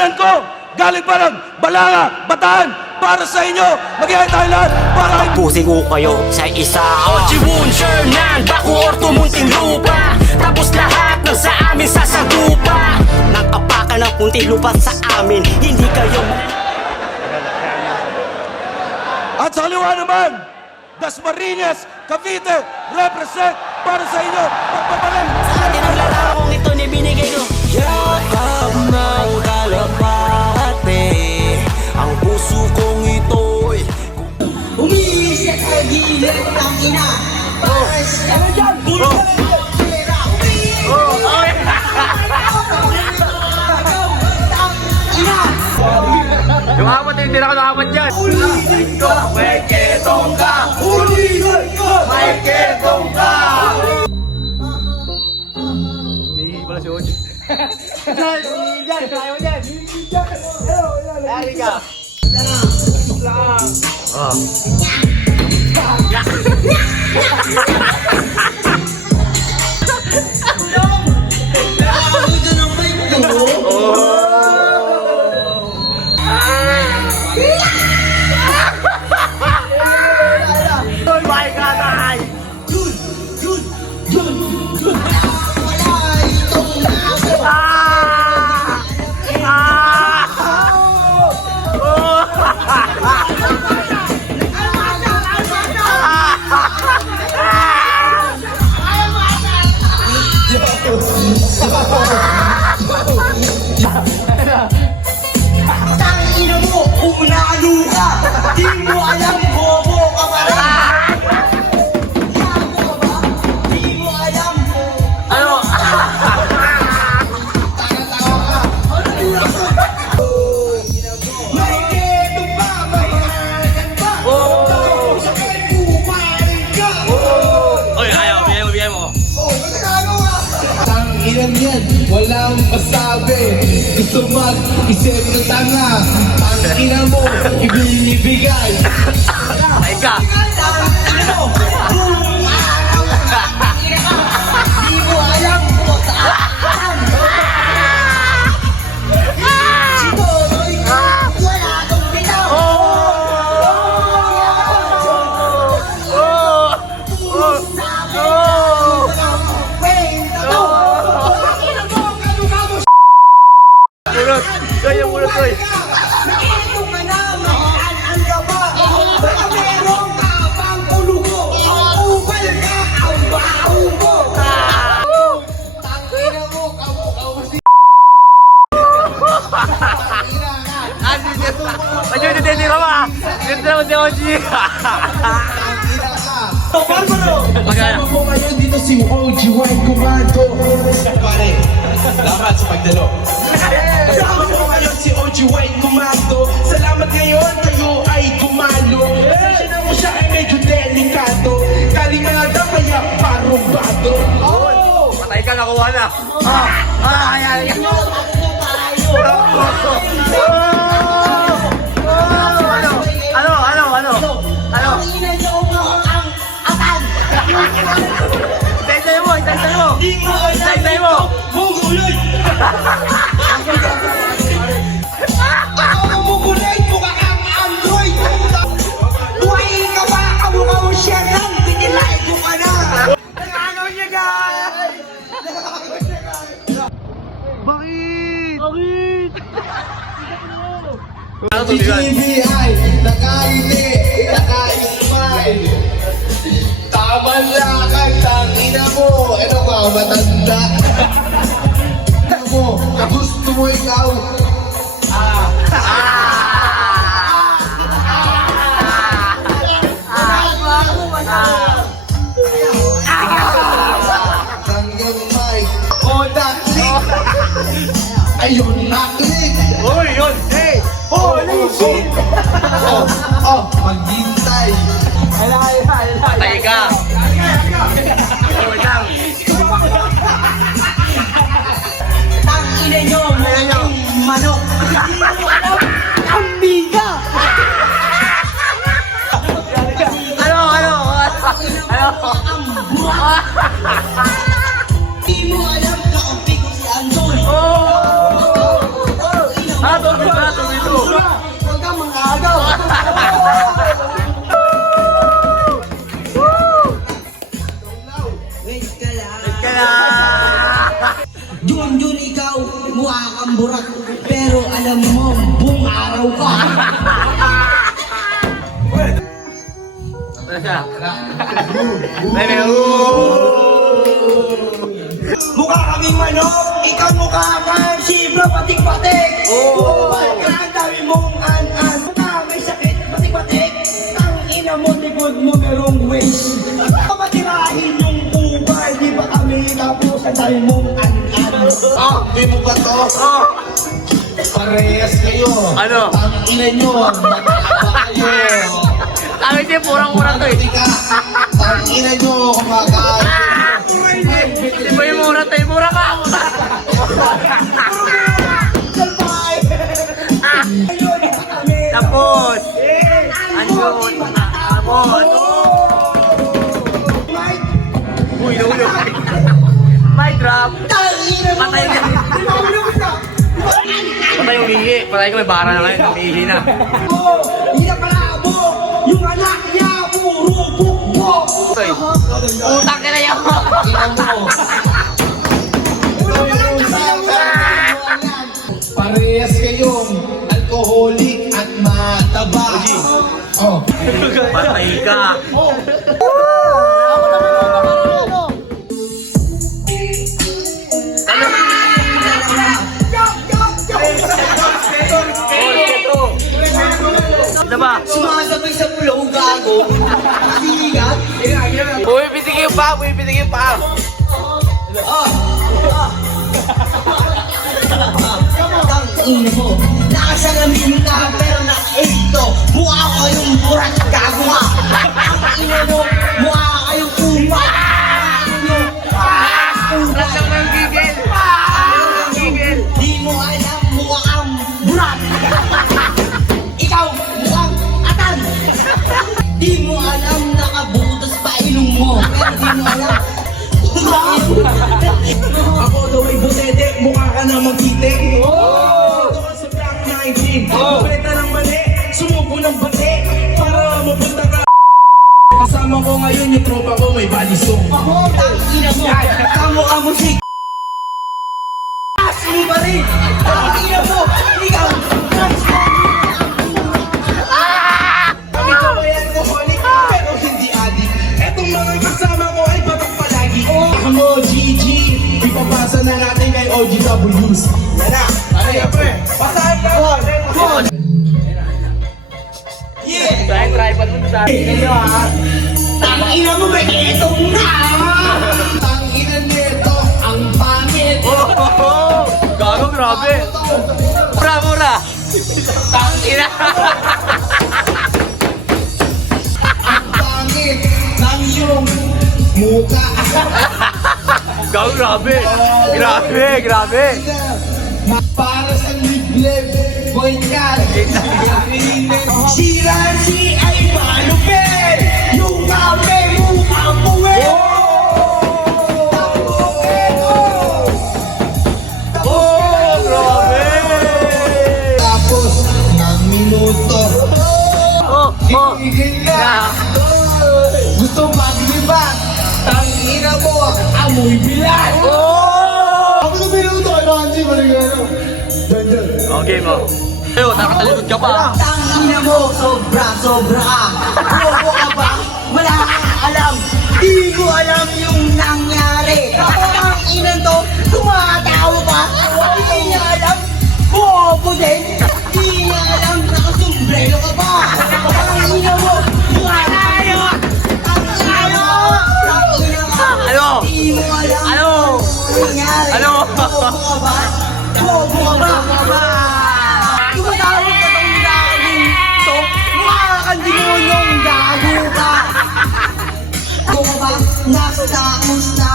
Kasalanan ko! Galing pa ng Balanga, Bataan! Para sa inyo! Mag-ihay tayo lahat! Para kayo! Tapusin ko kayo sa isa. Ojiwon, Shernan, Baku or tumunting lupa. Tapos lahat ng sa amin sasagupa. Nakapakan ng kunti lupa sa amin. Hindi kayo At sa kaliwa naman, Dasmariñas, Cavite, represent para sa inyo! Pagpapalan! sa atin ang larawang ito ni binigay ko. Yakap ng kalapate. Ang puso kong ito'y Umiilis at agilid ng ina para siya yung apat yung tira ko nakapat dyan. Ulitin ko, may ketong ka. Ulitin ko, may ketong ka. May pala si Oji. Diyan, kaya mo dyan. Lari ka. Tangina mo, unalo ka! Di mo alam, bobo ka pa rin! Gago ka ba? Di mo alam, Ano? may keto pa, may hagan pa! Sa pumarin ka! Oy, ayaw, bigay mo. Oh, nagkano ka? Tanginan yan, walang masabi. Gusto mag-isip ng tanga. Tangina mo, ibinibigay. Ay ka. Di mo alam kung saan! Si Toloy, wala kang bitaw! Mulot. Kaya mulot, oy. Nakito ka na, mahaan ka ba? Baka meron ka pang ulugo. Upal ka, ang baho mo. Tangina mo, kamu si... Ayun, hindi ba? Dito naman si Oji. Kasama ko ngayon dito si OG White Commando. Pare, salamat sa pagdalo. Kasama ko ngayon si OG White Commando. Salamat ngayon, kayo ay gumalo. Pasensya na mo siya ay medyo delikado. Kalimada kaya parumbado. Oh! Patay ka, nakuha na. Ayan. Ano? Tangina niyo ang atag. Itay mo. Itay mo. Mugulay! Ako mugulay, mukha kang android. Buhay ka ba? Kamukha mo siya lang. Binilay ko ka na. Ano niya, guys? GBI, nakaili, naka-smile. Tama lakad, tangina mo. Ano ka, matanda? Ano mo, gusto mo ikaw? Tanggang mic. O, naklik. Ayun, naklik. Uy, yun. Hey. Holy shit! Maghintay. Patay ka. Wait lang. Tangina niyo, mga manok. Ang biga. At burak. Pero alam mo, buong araw ka. Mukha kaming manok, ikaw mukha kang sibro, patik-patik. Ang dami mong an-an. Mukha may sakit, patik-patik. Ang ina mo, likod mo merong waste. Pamatirahin yung ubay, di ba kami tapos ang dami mong an-an. Di mo ba to? Parehas kayo. Ano? Ang ina nyo, mataba kayo. Ang hindi, purang-mura to eh. Tika, ang ina nyo, kumakain. Hindi ba yung mura to eh? Mura ka! Tapos! Andun! Tapos! Uy, ulo! Mic drop! Patay ka! Patay yung hihi! Patay ko may bara na ngayon, hihi na. Hindi na palabo, yung anak niya, puro bukbok. Utang ka na yan! Parehas kayong alcoholic at mataba. Oh. Patay ka! Ano ba? Sumasabay sa pulong gago. Sigat. Uy, pitigil pa! Uy, pitigil pa! Ang ina mo, nakasalamin ka pero na-ito. Mukha kayong burat gago ka. Ang ina mo, mukha kayong uma. Lasang ng gigil! Gigil! Di mo alam, mukha kang burat. Ikaw, mukhang atan. Di mo alam, nakabutas pa ilong mo. Pero di mo alam. Ako daw ay butete, mukha ka na magtitik. Ito ka sa Black 19. Beta ng mali, sumubo ng bate. Para mapunta ka. Kasama ko ngayon yung tropa ko may balisong. Ang ina mo, kamukha mo si Asli pa rin. Ang ina mo, ikaw, Kami ko ay alcoholic, pero hindi addict. Etong mga kasama ko ay batak palagi. Ako, GG, ipapasa na natin kay OGWs. Yan na, pare. Pasahan ka ko. yeah. Dahil tribal mo sa akin. Ang ina mo, may itong na. Ang ina nito, ang pangit. Gago, grabe! Mura, mura! Tangina! Pangit ng iyong mukha. Gago, grabe! Grabe, grabe! Para sa liblib, boy ka. Si Rancy ay malupit. Yung kape, mukhang puwet. Oh, grabe! Tapos ng minuto, Oh, oh! higil na. Gusto maglibat. Tangina mo, amoy bilat. Oh! Ako na minuto, ano, Angie, maligano. Diyan. Okay mo. Ayun, nakatalikod ka pa. Tangina mo, sobra ka. Bobo ka ba? Wala kang alam. Di ko alam yung nangyari. Ako ang inan to, tumatawa pa. Di niya alam, bobo din. Di niya alam, nakasumbrero ka pa. Ang ina mo, tayo. Ang ina mo, tangina ka. Ano? Di mo alam Ano? nangyari. Ano? Bobo ka ba? Bobo ka ba? Tumatawag ka tong laging to. Mukha kang demonyong gago ka. Ako ka ba? Nasa taos na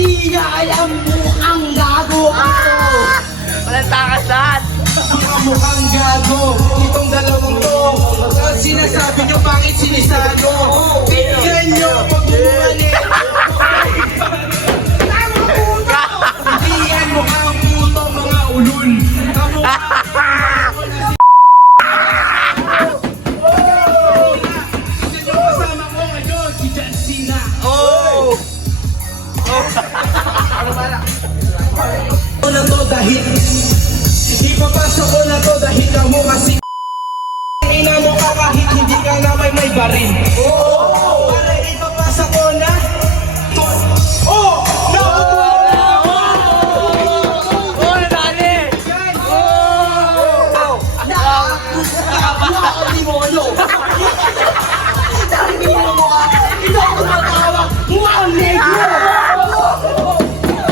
Di na alam mo ang gago ako. Walang takas lahat. Mukhang gago, itong dalawang to. Ang sinasabi nyo, pangit sinisano. Tingnan nyo, pag bumalik. Hindi yan mukhang puto, mga ulul. Kamukha kasama ko ngayon, si John Cena. Ko na to dahil ipapasok ko na to dahil ka mo kasi ina mo ka kahit hindi ka na may baril. Para ipapasok ko na to. Nadali! Mukha kang demonyo. Sabi mo mukha, hindi ako tumatawag. Mukha kang negro.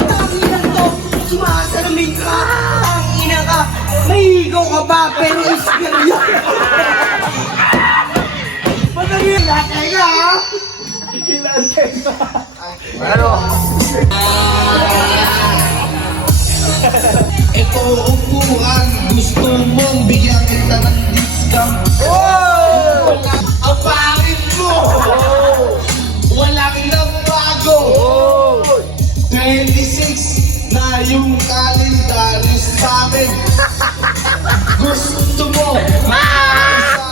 Tanginan to, sumasalamin ka. Tangina ka, mahigaw ka ba pero isperyo. Madali lahat ka ha? Ano? Ito upuan, gusto mong bigyan kita ng discount. Ang pangit mo! Walang nagbago! 26 na yung kalendaryo sa amin. Gusto mo makakaisa,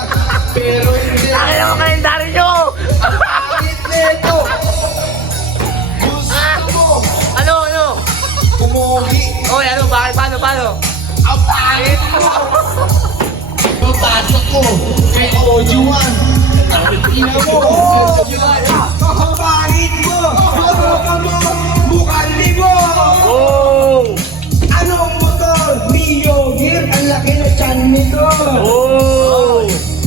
pero hindi. Akin ang kalendaryo nyo! Ang pangit nito! Gusto mo Ano? pumugi. Oy, ano? Bakit? Paano? Ang pangit mo! Papasok ko kay Ojuan. Ina mo! Ang pangit mo! Mukha mo! Mukhang libo! Anong motor? Mio Gear? Ang laki na tiyan nito!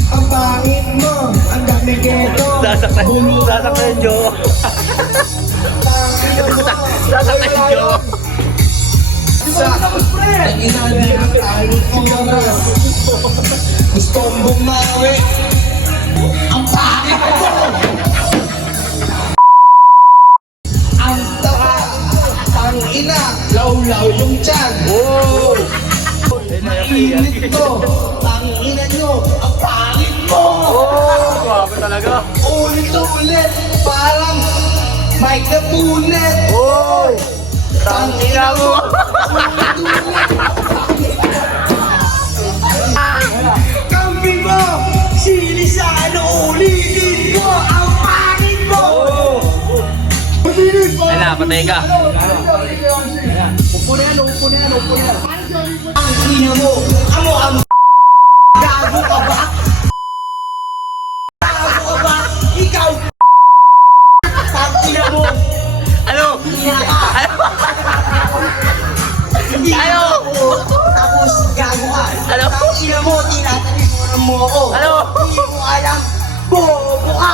Ang pangit mo! Ang dami geto! Sasaktan nyo. Sasaktan nyo. Ang inandi ang tawag ko oras. Gusto mong bumawi. Ang pangit mo! Ang taba! Ang ina! Law-law yung tiyan! Mainit to! Ang ina nyo! Ang pangit mo! Grabe talaga. Ulit-ulit! Parang Mike na Punet! Tangina mo. Kampi mo! Sili sa ano ulitin mo! Ang pangit mo! Ay na, patay ka. Ang ina mo, amo ang gago ka ba? Gago ka ba? Ikaw tangina mo, Ano? ina ka. Ano? Tapos gago ka. Ano? Ang ina mo, tinatalimuran mo ako. Ano? Hindi mo alam, bobo ka.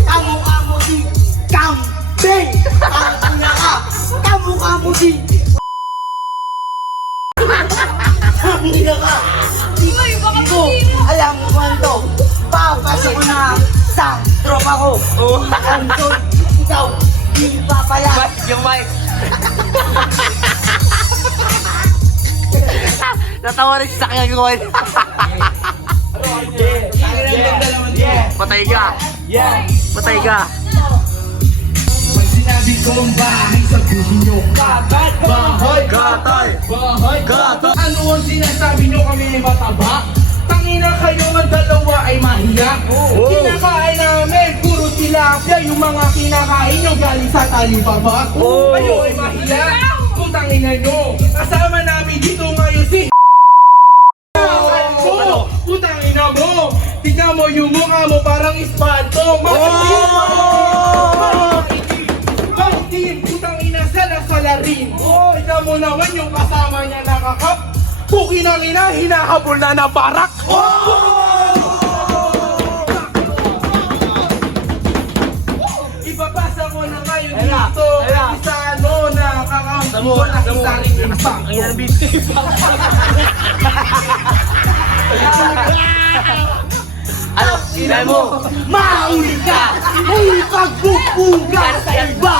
Kamukha mo si Kambing. Ang ina ka. Kamukha mo si ang ina ka. Hindi ko alam mo man to. Papasok ko na sa tropa ko. Anton, ikaw, di pa pala. Mike, yung mic. Natawa rin sa sakyan ko. Patay ka. Patay ka. Pag sinabi kong bahay, sabihin nyo Katay! Bahay! Katay! Bahay! Katay! Ano ang sinasabi nyo kami ay mataba? Tangina kayo ang dalawa ay mahiya. Kinakain namin, puro tilapia. Yung mga kinakain nyo galing sa talipapa. Kayo ay mahiya. Kung tangina nyo, kasama namin dito ngayon si putang ina mo! Tignan mo yung mukha mo parang ispanto! Maitim! Putang ina sala rin! Tignan mo naman yung kasama niya nakakap! Puki ng ina, hinahabol na na barak! Ipapasa ko na ngayon dito sa ano nakakam walang isa rin yung asang Ang yan busy. Ano? Sinay mo? Mauli ka! May pagbubuga sa iba!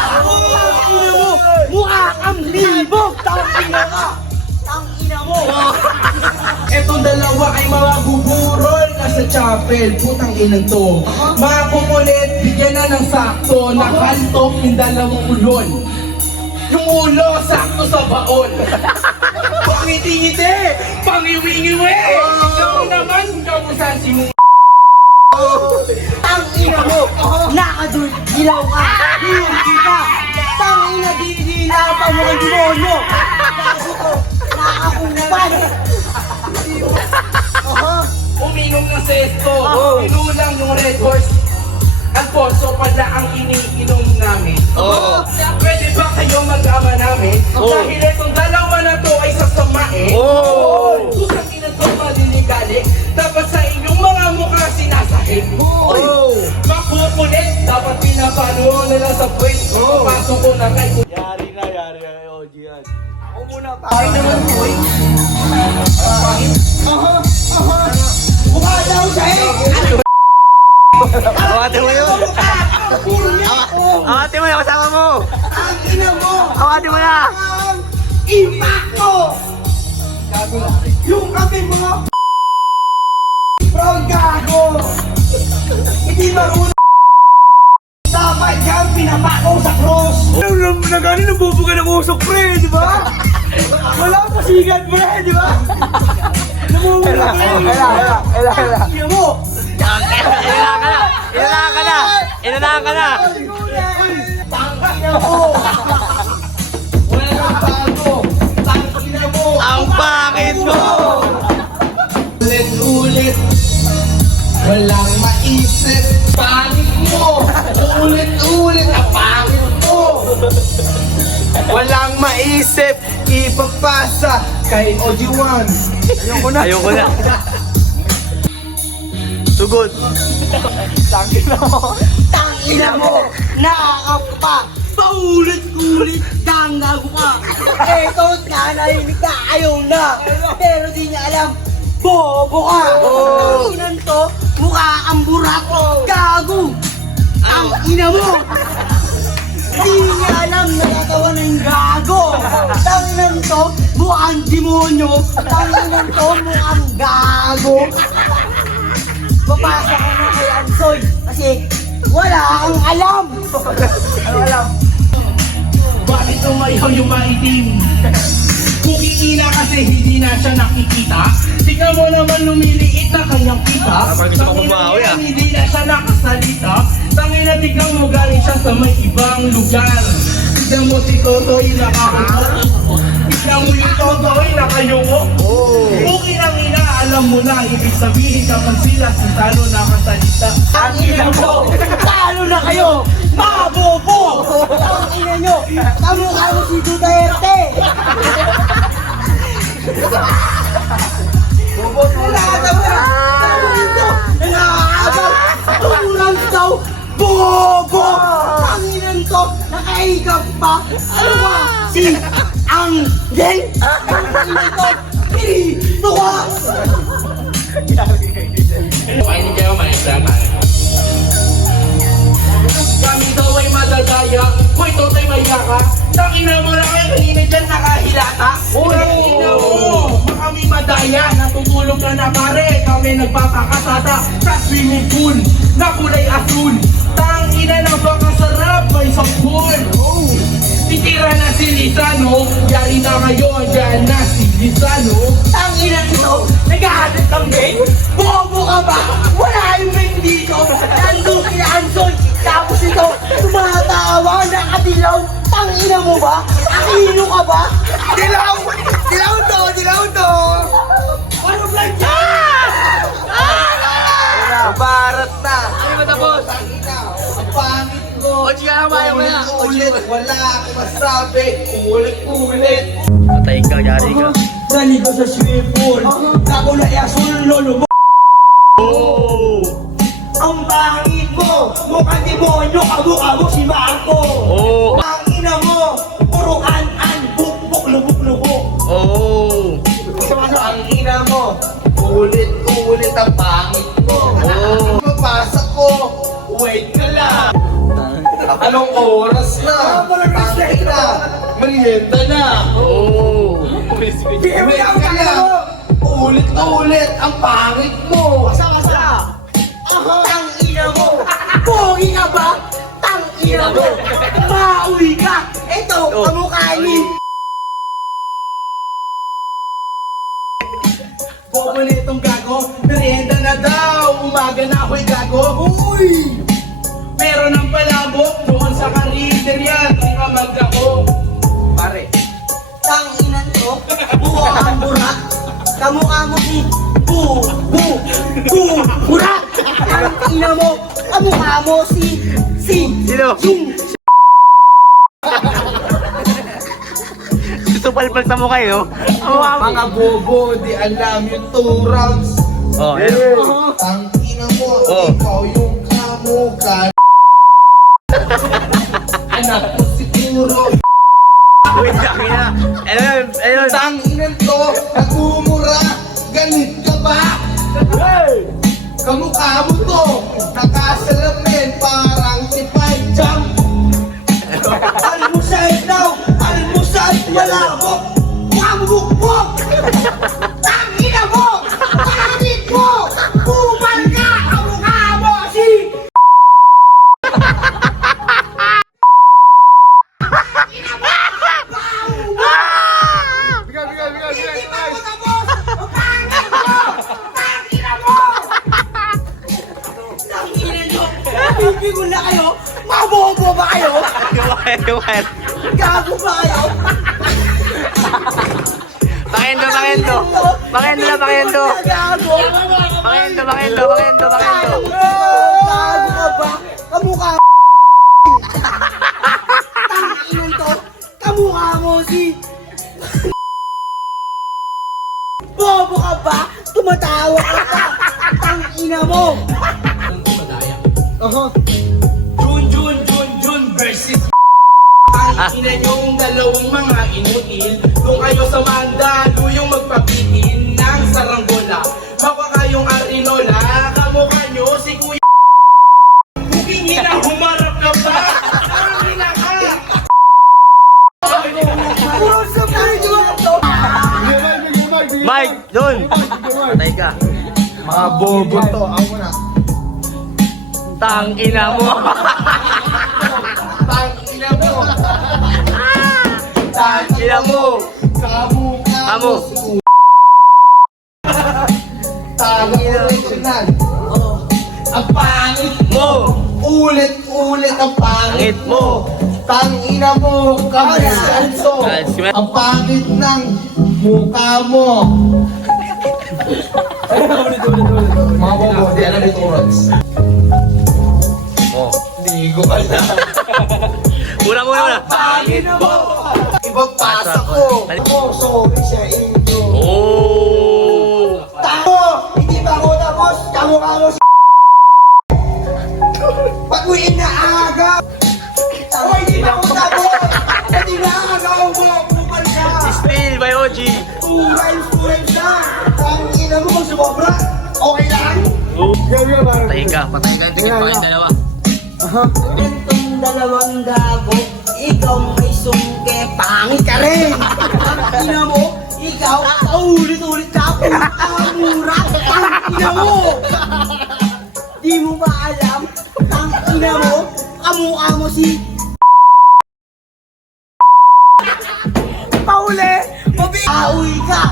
ka! Tangina mo! Etong dalawa ay mga buburol na sa chapel. Putang inang to. Mga kumulit, bigyan na ng sakto. Nakaltok yung dalawang ulon. Yung ulo, sakto sa baon. Pangiti-ngiti! Pangiwi-ngiwi! Ikaw naman, kamusan si mo. Tangina mo! Nakadul! Ilaw ka! Hilang kita! Tangina di-hila pa mo ang demonyo! Kasi ko, nakakumpan! Uminom ng sesto. Pinulang yung Red Horse. Alfonso pala ang iniinom namin. Pwede ba kayo mag-ama namin? Dahil itong dalawa na to ay sasamain. Susang ina to maliligali. Dapat sa inyong mga mukha sinasahid. Makukulit. Dapat pinapano na lang sa puwet. Pasok ko na kay Yari na, OG yan. Ako muna pa! Ay naman mo eh! Mukha daw sa'yo! Awatin mo yun! Awatin mo yung kasama mo! Ang ina mo! Awatin mo na! Ang impacto! Yung kami mga from gago! Hindi marunong dapat yan pinapakaw sa cross! Nagani nabubuga ng usok pre, di ba? Wala pa sigat mo na, di ba? Namumula ka yun! Ina mo! Inanahan ka na! Tangina mo! Walang bago! Tangina mo! Ang pangit mo! ulit-ulit. Walang maisip. Pangit mo! Ulit-ulit ang pangit mo! Walang maisip. Ipagpasa kay OG1. Ayoko na! Sugod! Tangina mo! Nakakapa! Paulit-ulit kang gago ka! Eto, nanahimik na, ayaw na! Pero di niya alam, bobo ka! Tanginan to, mukha kang burak! Gago! Tangina mo! Di niya alam na natawa ng gago! Tanginan to, mukhang demonyo! Tanginan to, mukhang gago! Papasa ko na kay Ansoy kasi wala kang alam! Ano alam? Bakit umayaw yung maitim? Kung iina kasi hindi na siya nakikita. Tingnan mo naman lumiliit na kanyang kita. Parang gusto ko bumawi, ah. Hindi na siya nakasalita. Tangina tignan mo galing siya sa may ibang lugar. Tignan mo si Totoy nakakita. Tignan mo yung Totoy nakayungo. Kung ina, alam mo na ibig sabihin kapag sila si Talo nakasalita. Ang ina mo! Talo na kayo! Mga bobo! Ang ina nyo! Kamukha mo si Duterte! Bobo! Nakakatawa! Talo dito! Nakakatawa! Tumurang daw! Bobo! Ang ina nito! Nakahigap pa! Ano ba? Si ang gay! Ang ina nito! Pirito ka! Hindi kayo maisama. Kami daw ay madadaya. Hoy, Totoy may yaka. Tangina mo lang kayo kanina dyan nakahilata. Tangina mo. Kami madaya. Natutulog na na pare. Kami nagpapakasata sa swimming pool na kulay asul. Tangina na baka sarap. May sampol. Titira na si Lizano. Yari na ngayon. Diyan na si Lizano. Ang ina nito, naghahanap ng beng? Bobo ka ba? Wala yung beng dito! Nandun kina Anson, tapos ito, tumatawa, nakadilaw! Tang ina mo ba? Akino ka ba? Dilaw! Dilaw to! Dilaw to! Ano vlog yan? Barat na! Hindi mo tapos! Ang pangit ko. O, siya kamayan mo na! Ulit, wala akong masabi. Ulit. Patayin ka, yari ka. Naligo sa swimming pool, nakulay asul, lolo mo! Ang pangit mo! Mukhang demonyo, kamukha mo si Marco! Ang ina mo! Puro an-an, buk-buk, lubuk-lubuk! Ang ina mo. Ulit ang pangit mo. Mapasok ko. Wait ka lang. Anong oras na? Tangina. Merienda na. Bigyan mo yung kaya mo! Ulit-ulit ang pangit mo. Basa-basa! Tang ina mo! Pogi ka ba? Tang ina mo! Mauwi ka! Ito, kamukha ni... Bobo nitong gago, merienda na daw. Umaga na ako'y gago. Uy! Pero ng palabok, doon sa karider yan. Kung ka mag-ako. Pare. Tang ina to! Buha ang burak! Kamukha mo si... Burak! Tang ina mo! Kamukha mo si... Sino? Supal-pal sa mukha yun. Mga bobo, di alam yung 2 rounds. Oh, yan. Ang ina mo, Oh. ikaw yung kamukha. Anak mo siguro. Wait, laki na. Ayun. Tang inan to, nagmumura. Ganit ka ba? Kamukha mo to, nakasalamin parang si 5 jump. Almusal daw! Almusal! Malabok! Mamukbok! Tang ina mo! Pangit mo! Kupal ka! Kamukha mo si... Hindi pa ako tapos! Pangit mo! Tang ina mo! Tang ina nyo! Bibigol na kayo! Mabobo ba kayo? Wait. Gago ba kayo? Pakendo. Gago! Pakendo. Gago ka ba? Kamukha Tanginan to! Kamukha mo si... Bobo ka ba? Tumatawa ka pa! Tangina mo! Jun versus ang ina niyong dalawang mga inutil. Kung kayo sa mandalo yung magpapitin ng saranggola, baka kayong arinola, kamukha nyo si Kuya. Hindi na humarap ka pa. Arinola ka. Sa video to! Mike, doon. Patay ka. Mga bobo to, ako na. Tang ina mo. Tang ina mo. Tang ina mo. Kamukha Amo. mo si Kuya. Tang original. Ang pangit Mo. Ulit-ulit ang pangit Pangit mo. Tangina mo, kamesanso. Ang pangit ng mukha mo. Mga bobo, di alam ito oras. Oh. Hindi ko alam. Muna. Pangit mo! Ibang pasa ko. Sorry sa inyo. Oh. Tamo! Hindi pa ako tapos! Kamukha mo si... Pag-uwiin na aga! Tamo, hindi pa ako tapos! Hindi na aga ako kupal ka! Still by OG. 2 times na! Tangina mo kung sumobra! Okay lang? Patay ka. Tingin pa kayong dalawa. Itong dalawang gago, ikaw may sungke, pangit ka rin! Tangina mo, ikaw, paulit-ulit ka, pangmura, tangina mo! Di mo ba alam, tangina mo, kamukha mo si... Pauli! Aoy ka!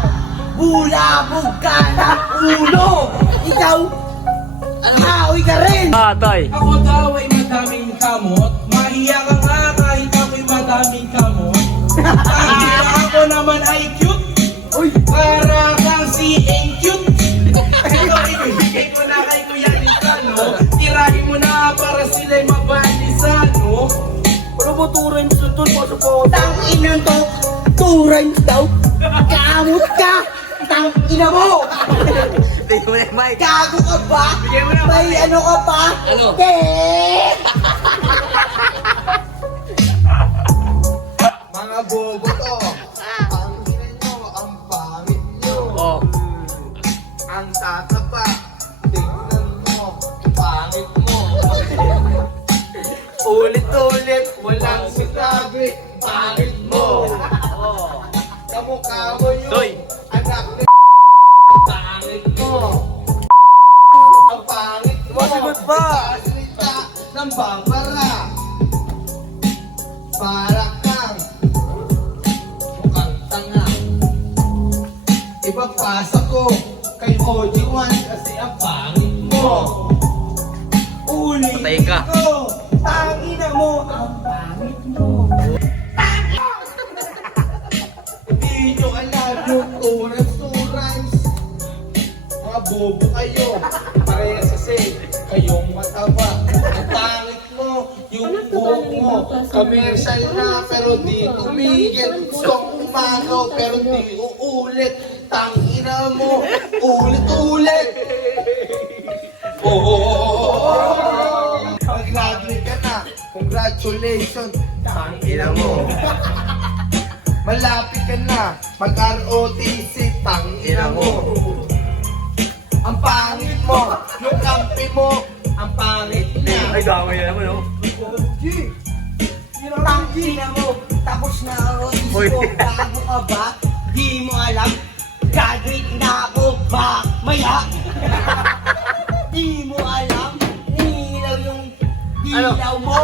Bulabog ka ng ulo! Ikaw, aoy ka rin! Patay. Ako daw ay madaming kamot. Mahiya ka nga kahit ako'y madaming kamot. Kahit ako naman ay cute. Uy! Para kang si cute. Ito ibibigay ko na kay Kuya Rizano. Tirahin mo na para sila'y mabalisano. Ano ba 2 rhymes na to? Tangina to! 2 rhymes daw! Kamot ka! Tangina mo! Tingin mo na yung mic. Gago ka ba? Bigyan mo na, May ano ka pa? Ano? Mga bobo to. Ang ina nyo, ang pangit nyo. Oh. Ang tatapa. Tingnan mo, pangit mo. Ulit-ulit, walang sinabi. Pangit mo. Kamukha mo yung Toy. anak ni pangit mo. Ang pangit mo. Masagot ba? Salita ng bambara. Para kang mukhang tanga. Ipapasa ko kay OG1 kasi ang pangit mo. Ulit Patay ka. ko, tangina mo ang pangit mo. Hindi nyo alam yung turas-turas. Mga bobo kayo. Parehas kasi kayong mataba. Ang pangit mo, yung buhok mo. Commercial na pero di tumigil. Gustong umagaw pero di uulit. Tangina mo, ulit-ulit. Mag-graduate ka na. Congratulations. Tangina mo. Malapit ka na. Mag-ROTC. Tangina mo. Ang pangit mo. Yung kampi mo. Ang pangit na. Ay, gamay na naman, oh. Tangina mo, tapos na ako Hoy. isip ko, bago ka ba? Di mo alam, graduate na ako ba? Maya! Di mo alam, nilaw yung Ano? dilaw mo.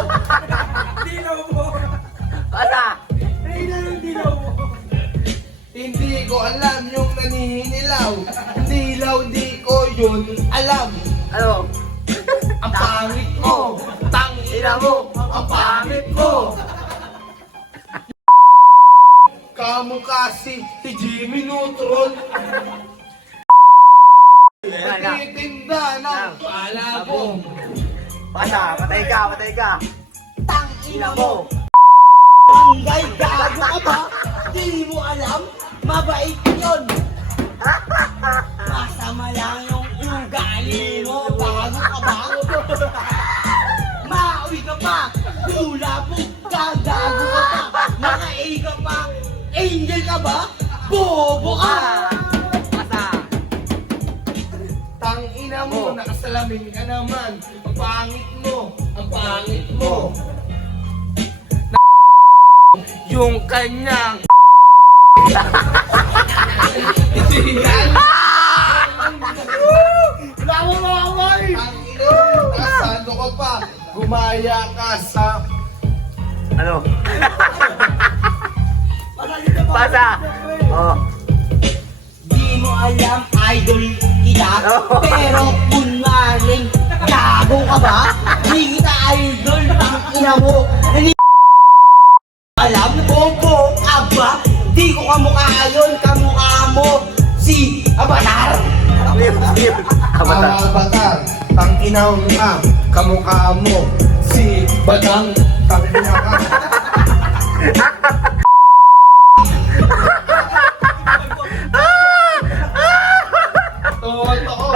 Basta! Hindi ko alam yung naninilaw. Nilaw di ko yun alam. Ano? Ang pangit mo. Tangina mo. Ang pangit mo. Kamukha si Jimmy Neutron. Nagtitinda ng palabong. Basta! Patay ka! Patay ka! Tangina mo. Tanggay, gago ka ba? Di mo alam, mabait yun. Masama lang yung ugali mo, bago ka ba? Mauwi ka pa, bulabog ka, gago ka pa, naka-A ka pa, angel ka ba? Bobo ka! Basta! Tangina mo, nakasalamin ka naman. Ang pangit mo. Ang pangit mo. Yung kanyang Wala mo mawaway! Tangina mo, nakasano ka pa. Gumaya ka sa Ano? Basta! Oh. Di mo alam, idol kita, pero kunwaring gago ka ba? Di kita idol, tangina mo. Alam, bobo ka ba? Di ko kamukha yun, kamukha mo si Avatar. Kabata. Avatar. Tangina mo ka. Kamukha mo. Si Badang. Tangina ka. Totoo.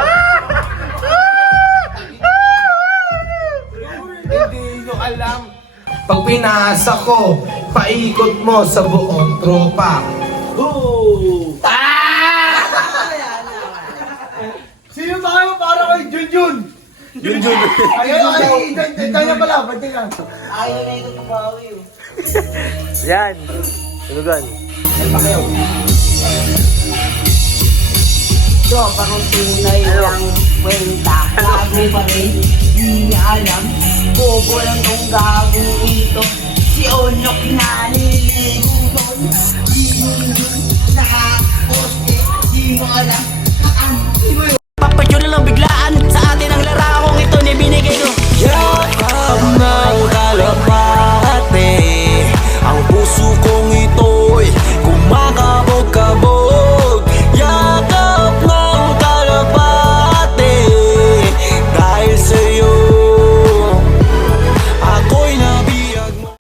Hindi nyo alam. Pag pinasa ko, paikot mo sa buong tropa. Sino tayo para kay Junjun? Junjun! Kanya pala, pati ka. Ayaw na ito tumawi. Yan! Tulugan! So, parang tunay ang kwenta. Gago pa rin, di niya alam. Bobo lang tong gago ito. Si Onyok naliligo doon. Di mo yun nakaposte. Di mo alam,